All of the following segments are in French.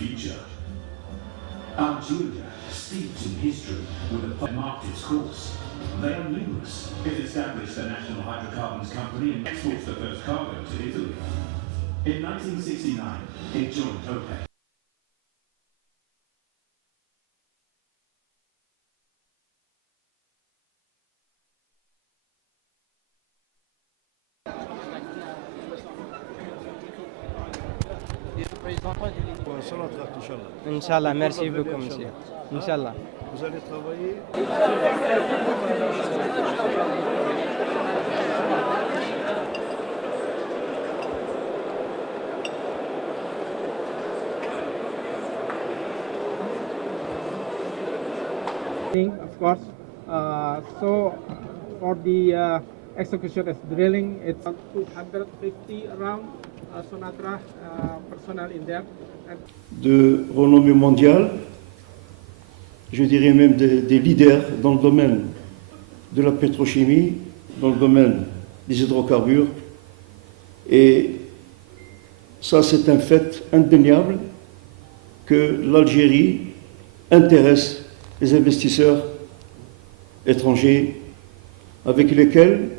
future. Algeria, steeped in history, would have marked its course. They are numerous. It established the National Hydrocarbons Company and exports the first cargo to Italy. In 1969, it joined OPEC. Inch'Allah, merci beaucoup, monsieur. Inch'Allah. Vous allez travailler. Of course, so for the execution of drilling, it's 250 around Sonatra personnel in there. De renommée mondiale, je dirais même des leaders dans le domaine de la pétrochimie, dans le domaine des hydrocarbures. Et ça, c'est un fait indéniable que l'Algérie intéresse les investisseurs étrangers avec lesquels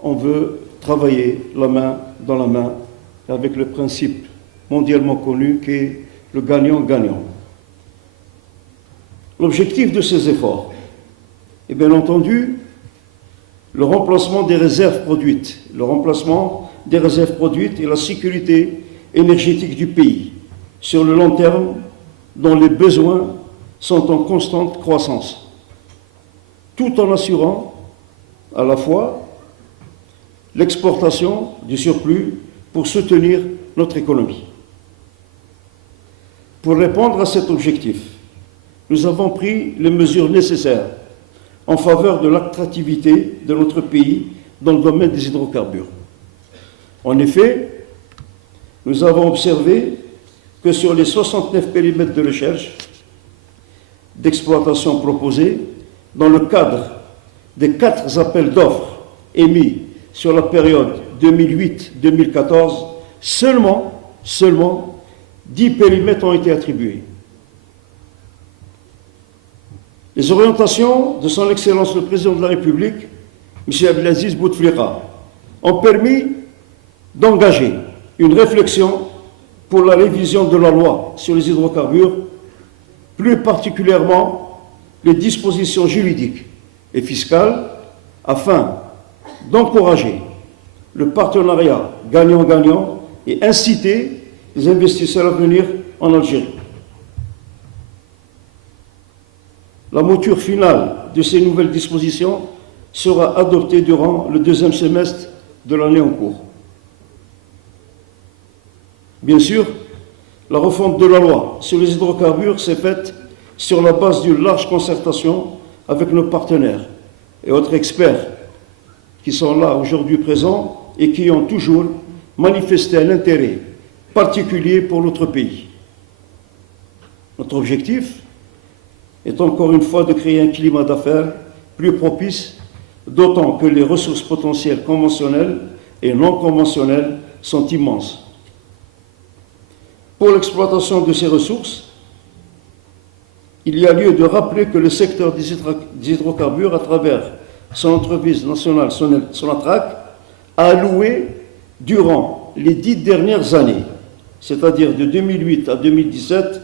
on veut travailler la main dans la main avec le principe mondialement connu qui est le gagnant-gagnant. L'objectif de ces efforts est bien entendu le remplacement des réserves produites, et la sécurité énergétique du pays sur le long terme dont les besoins sont en constante croissance, tout en assurant à la fois l'exportation du surplus pour soutenir notre économie. Pour répondre à cet objectif, nous avons pris les mesures nécessaires en faveur de l'attractivité de notre pays dans le domaine des hydrocarbures. En effet, nous avons observé que sur les 69 périmètres de recherche, d'exploitation proposés, dans le cadre des 4 appels d'offres émis sur la période 2008-2014, seulement 10 périmètres ont été attribués. Les orientations de son Excellence le Président de la République, M. Abdelaziz Bouteflika, ont permis d'engager une réflexion pour la révision de la loi sur les hydrocarbures, plus particulièrement les dispositions juridiques et fiscales, afin d'encourager le partenariat gagnant-gagnant et inciter les investisseurs à venir en Algérie. La mouture finale de ces nouvelles dispositions sera adoptée durant le 2e semestre de l'année en cours. Bien sûr, la refonte de la loi sur les hydrocarbures s'est faite sur la base d'une large concertation avec nos partenaires et autres experts qui sont là aujourd'hui présents et qui ont toujours manifesté un intérêt particulier pour notre pays. Notre objectif est encore une fois de créer un climat d'affaires plus propice, d'autant que les ressources potentielles conventionnelles et non conventionnelles sont immenses. Pour l'exploitation de ces ressources, il y a lieu de rappeler que le secteur des hydrocarbures, à travers son entreprise nationale Sonatrach, a alloué durant les 10 dernières années, c'est-à-dire de 2008 à 2017,